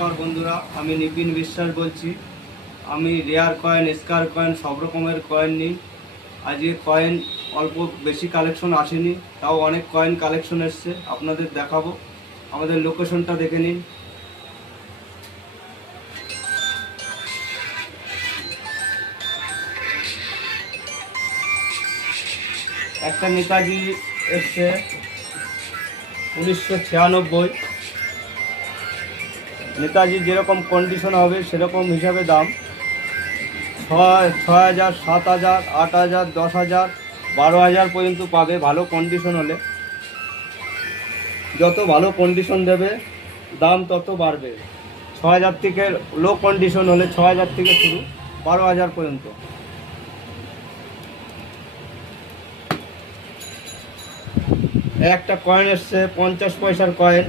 নমস্কার বন্ধুরা, আমি নিপিন বিশ্বাস বলছি। আমি রেয়ার কয়েন, স্কার কয়েন, সব রকমের কয়েন নিই। আজকে কয়েন অল্প বেশি কালেকশন আসেনি, তাও অনেক কয়েন কালেকশন এসছে, আপনাদের দেখাবো। আমাদের লোকেশনটা দেখে নিন। একটা নেতাজি এসছে 1996। নেতাজি যেরকম কন্ডিশন হবে সেরকম হিসাবে দাম। 6,000, 7,000, 8,000, 10,000, 12,000 পর্যন্ত পাবে ভালো কন্ডিশন হলে। যত ভালো কন্ডিশন দেবে দাম তত বাড়বে। 6,000 থেকে লো কন্ডিশন হলে 6,000 থেকে শুরু, 12,000 পর্যন্ত। একটা কয়েন এসছে 50 পয়সার কয়েন।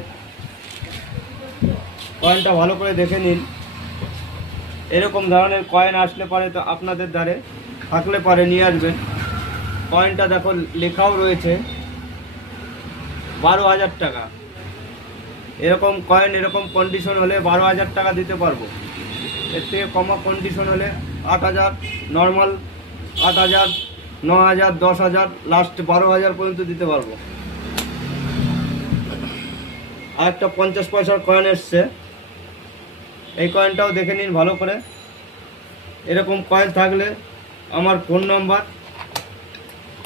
কয়েনটা ভালো করে দেখে নিন। এরকম ধরনের কয়েন আসলে পারে তো আপনাদের দ্বারে থাকলে পারে নিয়ে আসবেন। কয়েনটা দেখো লেখাও রয়েছে 12,000 টাকা। এরকম কয়েন এরকম কন্ডিশন হলে 12,000 টাকা দিতে পারবো। এর থেকে কমা কন্ডিশন হলে 8,000, নর্মাল 8,000, 9,000, 10,000, লাস্ট 12,000 পর্যন্ত দিতে পারবো। আর একটা 50 পয়সার কয়েন এসছে, এই কয়েনটাও দেখে নিন ভালো করে। এরকম কয়েন থাকলে আমার ফোন নাম্বার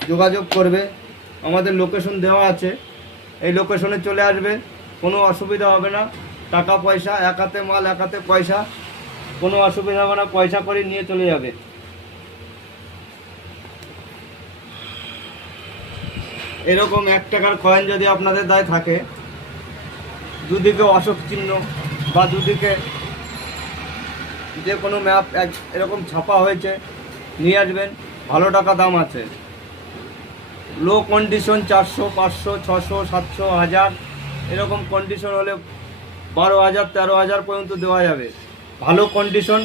যোগাযোগ করবে, আমাদের লোকেশন দেওয়া আছে, এই লোকেশনে চলে আসবে, কোনো অসুবিধা হবে না। টাকা পয়সা এক হাতে মাল এক হাতে পয়সা, কোনো অসুবিধা হবে না, পয়সা করে নিয়ে চলে যাবে। এরকম 1 টাকার কয়েন যদি আপনাদের দায় থাকে, দুদিকে অশোক চিহ্ন বা দুদিকে যে কোনো ম্যাপ এরকম ছাপা হয়েছে, নিয়ে আসবেন, ভালো টাকা দাম আছে। লো কন্ডিশন 400, 500, 600, 700, 1000 এরকম কন্ডিশন হলে 12,000, 13,000 পর্যন্ত দেওয়া যাবে। ভালো কন্ডিশন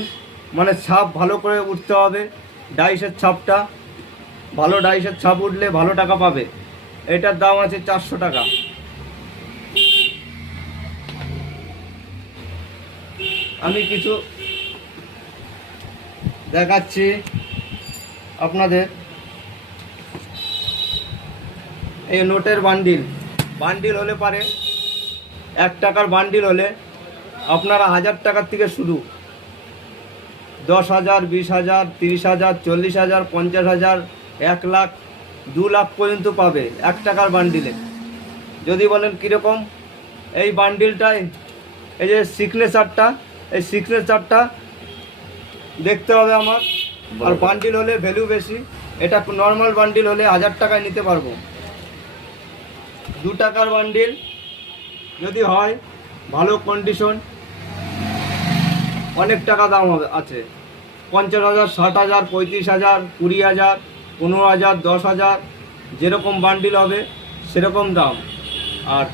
মানে ছাপ ভালো করে উঠতে হবে, ডাইসের ছাপটা ভালো, ডাইসের ছাপ উঠলে ভালো টাকা পাবে। এটার দাম আছে 400 টাকা। আমি কিছু দেখাচ্ছি আপনাদের। এই নোটের বান্ডিল হলে পারে 1 টাকার বান্ডিল হলে আপনারা 1,000 টাকার থেকে শুরু, 10,000, 20,000, 30,000, 40,000, 50,000, 1 লাখ, 2 লাখ পর্যন্ত পাবে 1 টাকার বান্ডিলে। যদি বলেন কীরকম, এই বান্ডিলটায় এই যে সিগনেচারটা, এই সিগনেচারটা দেখতে হবে আমার। আর বান্ডিল হলে ভ্যালু বেশি। এটা নর্মাল বান্ডিল হলে 1,000 টাকায় নিতে পারবো। 2 টাকার বান্ডিল যদি হয় ভালো কন্ডিশন, অনেক টাকা দাম আছে। 50,000, 60,000, 35,000, 20,000, 15,000, 10,000, যেরকম বান্ডিল হবে সেরকম দাম। আর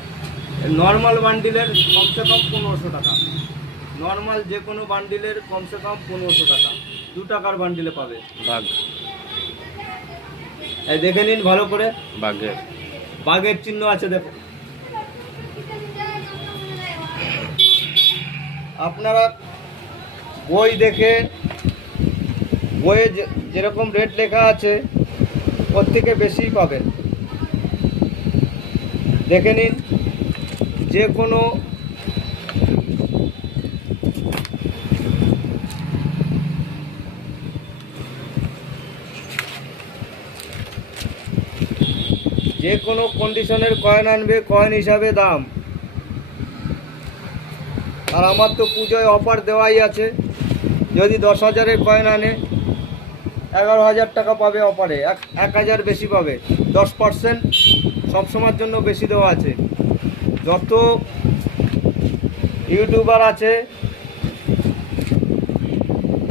নর্মাল বান্ডিলের কমসে কম 1500 টাকা। নর্মাল যে কোনো বান্ডিলের কমসে কম 1500 টাকা 2 টাকার বান্ডিলে পাবে। এই দেখে নিন ভালো করে, বাঘের চিহ্ন আছে দেখো। আপনারা বই দেখে, বইয়ে যেরকম রেট লেখা আছে ওর থেকে বেশিই পাবেন। দেখে নিন, যে কোনো কন্ডিশনের কয়েন আনবে, কয়েন হিসাবে দাম। আর আমার তো পুজোয় অফার দেওয়াই আছে। যদি 10,000-এর কয়েন আনে 11,000 টাকা পাবে অফারে, 1,000 বেশি পাবে। 10% সবসময়ের জন্য বেশি দেওয়া আছে। যত ইউটিউবার আছে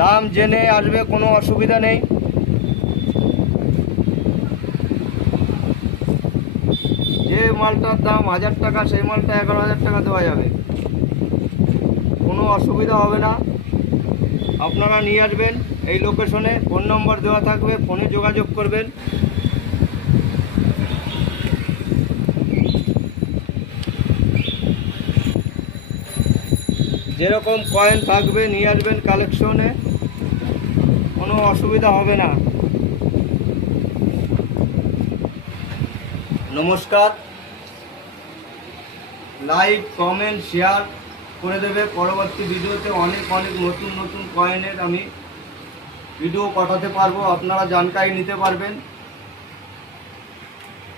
দাম জেনে আসবে, কোনো অসুবিধা নেই। যে মালটার দাম 1,000 টাকা সেই মালটা 11,000 টাকা দেওয়া যাবে, কোনো অসুবিধা হবে না। আপনারা নিয়ে আসবেন এই লোকেশনে, ফোন নম্বর দেওয়া থাকবে, ফোনে যোগাযোগ করবেন। যেরকম কয়েন থাকবে নিয়ে আসবেন কালেকশনে, কোনো অসুবিধা হবে না। নমস্কার। লাইক, কমেন্ট, শেয়ার করে দেবে। পরবর্তী ভিডিওতে অনেক অনেক নতুন নতুন কয়েনের আমি ভিডিও পাঠাতে পারবো, আপনারা জানকারি নিতে পারবেন।